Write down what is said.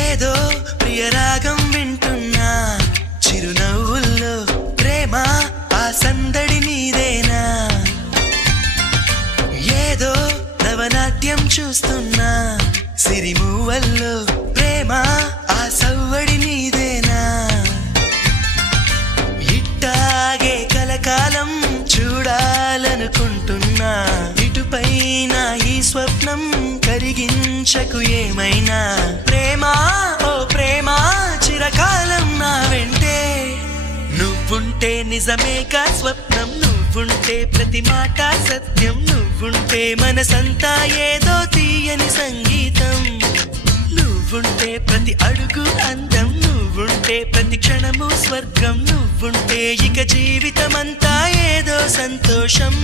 ఏదో ప్రియరాగం వింటున్నా చిరునవ్వుల్లో ప్రేమ ఆ సందడి నీదేనా ఏదో నవనాట్యం చూస్తున్నా సిరిమూవల్లో ప్రేమ ఆ సవ్వడి నీదేనా ఇట్టాగే కలకాలం చూడాలనుకుంటున్నా ఇటుపైన ఈ స్వప్నం కరిగించకు ఏమైనా ప్రేమ ఓ ప్రేమ చిరకాలం నా వెంటే నువ్వుంటే నిజమేగా స్వప్నం నువ్వుంటే ప్రతి మాట సత్యం నువ్వుంటే మనసంతా ఏదో తీయని సంగీతం నువ్వుంటే ప్రతి అడుగు అందం నువ్వుంటే ప్రతి క్షణము స్వర్గం నువ్వుంటే ఇక జీవితమంతా ఏదో సంతోషం